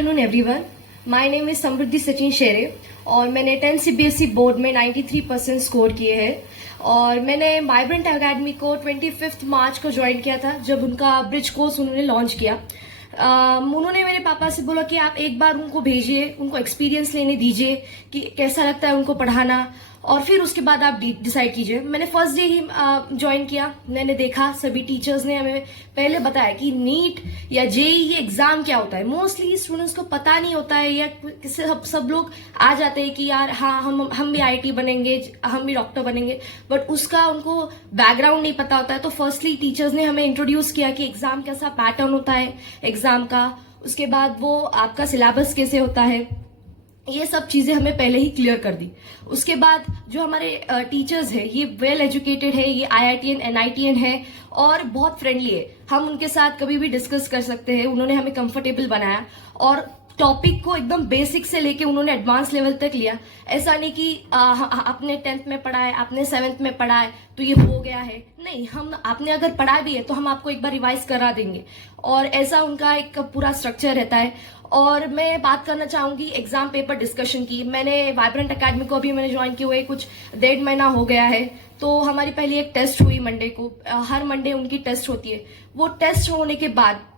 Afternoon everyone, my name is Samriddhi Sachin Shere और मैंने 10 CBSE board में 93% स्कोर किए हैं। और मैंने वाइब्रेंट एकेडमी को 25 मार्च को ज्वाइन किया था, जब उनका ब्रिज कोर्स उन्होंने लॉन्च किया। उन्होंने मेरे पापा से बोला कि आप एक बार उनको भेजिए, उनको एक्सपीरियंस लेने दीजिए कि कैसा लगता है उनको पढ़ाना, और फिर उसके बाद आप डिसाइड कीजिए। मैंने फर्स्ट डे ही ज्वाइन किया। मैंने देखा सभी टीचर्स ने हमें पहले बताया कि नीट या जेई ये एग्जाम क्या होता है। मोस्टली स्टूडेंट्स को पता नहीं होता है, या सब लोग आ जाते हैं कि यार हाँ हम भी आईटी बनेंगे, हम भी डॉक्टर बनेंगे, बट उसका उनको बैकग्राउंड नहीं पता होता है। तो फर्स्टली टीचर्स ने हमें इंट्रोड्यूस किया कि एग्जाम कैसा पैटर्न होता है एग्जाम का, उसके बाद वो आपका सिलेबस कैसे होता है, ये सब चीजें हमें पहले ही क्लियर कर दी। उसके बाद जो हमारे टीचर्स है ये वेल एजुकेटेड है, ये आईआईटीएन एनआईटीएन है और बहुत फ्रेंडली है। हम उनके साथ कभी भी डिस्कस कर सकते हैं। उन्होंने हमें कंफर्टेबल बनाया और टॉपिक को एकदम बेसिक से लेके उन्होंने एडवांस लेवल तक लिया। ऐसा नहीं कि आपने 10th में पढ़ा है, आपने 7th में पढ़ा है तो ये हो गया है। नहीं, हम आपने अगर पढ़ा भी है तो हम आपको एक बार रिवाइज करा देंगे, और ऐसा उनका एक पूरा स्ट्रक्चर रहता है। और मैं बात करना चाहूंगी एग्जाम पेपर डिस्कशन की। मैंने वाइब्रेंट एकेडमी को अभी मैंने ज्वाइन किए हुए कुछ 1.5 महीना हो गया है। तो हमारी पहली एक टेस्ट हुई मंडे को। हर मंडे उनकी टेस्ट होती है। वो टेस्ट होने के बाद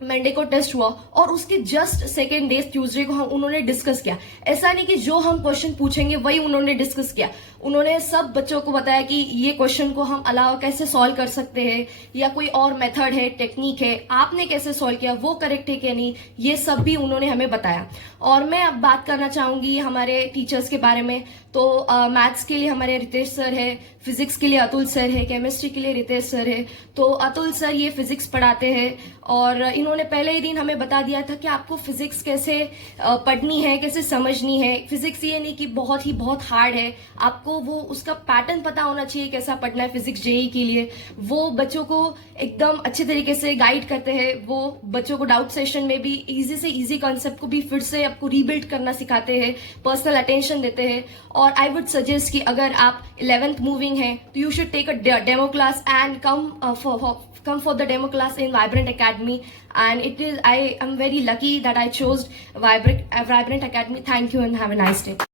मंडे को टेस्ट हुआ और उसके जस्ट सेकेंड डे ट्यूसडे को हम उन्होंने डिस्कस किया। ऐसा नहीं कि जो हम क्वेश्चन पूछेंगे वही उन्होंने डिस्कस किया। उन्होंने सब बच्चों को बताया कि ये क्वेश्चन को हम अलावा कैसे सॉल्व कर सकते हैं, या कोई और मेथड है, टेक्निक है, आपने कैसे सॉल्व किया, वो करेक्ट है कि नहीं, ये सब भी उन्होंने हमें बताया। और मैं अब बात करना चाहूंगी हमारे टीचर्स के बारे में। तो मैथ्स के लिए हमारे रितेश सर है, फिजिक्स के लिए अतुल सर है, केमिस्ट्री के लिए रितेश सर है। तो अतुल सर ये फिजिक्स पढ़ाते हैं और इन्होंने पहले ही दिन हमें बता दिया था कि आपको फिजिक्स कैसे पढ़नी है, कैसे समझनी है। फिजिक्स ये नहीं कि बहुत हार्ड है, आपको वो उसका पैटर्न पता होना चाहिए कैसा पढ़ना है फिजिक्स जेई के लिए। वो बच्चों को एकदम अच्छे तरीके से गाइड करते हैं। वो बच्चों को डाउट सेशन में भी इजी से इजी कॉन्सेप्ट को भी फिर से आपको रीबिल्ड करना सिखाते हैं, पर्सनल अटेंशन देते हैं। और आई वुड सजेस्ट कि अगर आप 11th मूविंग है तो you should take a demo class and come for the demo class in Vibrant Academy, and I am very lucky that I chose Vibrant Academy. Thank you and have a nice day.